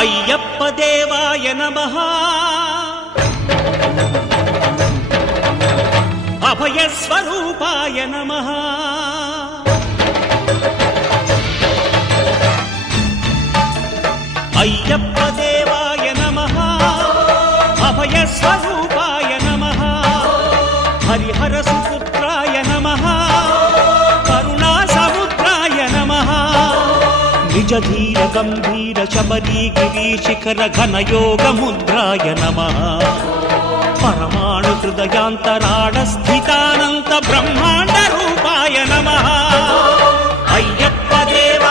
అయ్యప్ప దేవాయ నమః అభయ స్వరూపాయ నమః అయ్యప్ప దేవాయ నమః అభయ స్వరూపాయ నమః హరిహర సుపుత్రాయ నమః కరుణా సముద్రాయ నమః నిజ ధీర గంభీర శబరీ గిరి శిఖర ఘన యోగ ముద్రాయ నమః పరమాణు హృదయాంతరాళ స్థితానంత బ్రహ్మాండ రూపాయ నమః అయ్యప్ప దేవ